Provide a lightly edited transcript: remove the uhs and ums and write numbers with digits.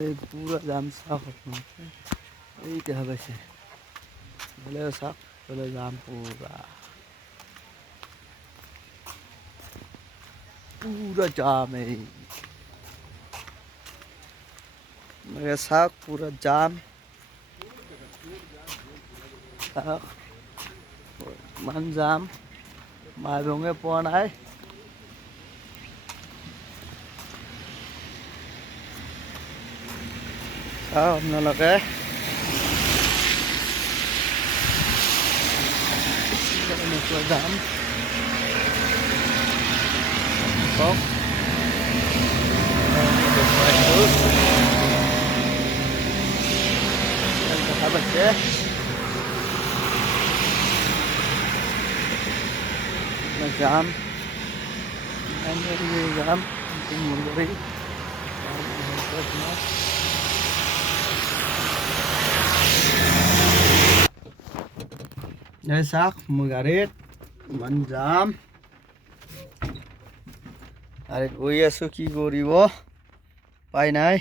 পুরা জাম চাওক আপোনালোকে এই দেখা পাইছে বোলে চাওক বোলে জাম পুরা পুরা জাম এই চাওক পুরা জাম চাওক ইমান জাম মাইবঙে পোৱা নাই চাওক আপোনালোকে এনেকুৱা জাম চাওক দেখা পাইছে জাম জাম মুৰগি চাওক মোৰ গাড়ীত ইমান জাম আৰু গৈ আছো কি কৰিব পাই নাই